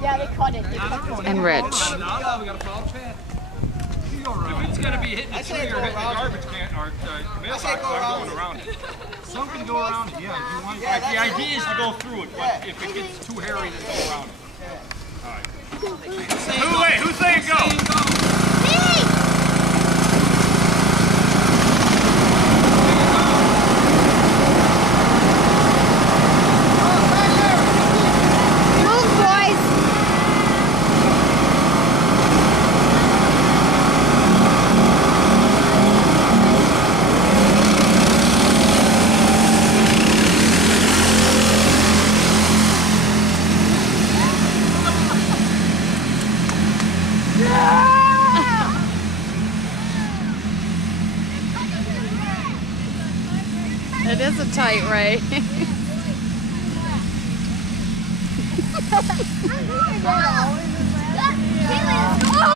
Yeah, they cut it. And Rich. We gotta follow the path. If it's gonna be hitting the tree or hitting the garbage can or mailbox, I'm going around it. Some can go around it, yeah. If you want, like, the idea is to go through it, but if it gets too hairy, then go around it. All right. Who's saying go? It is a tight race.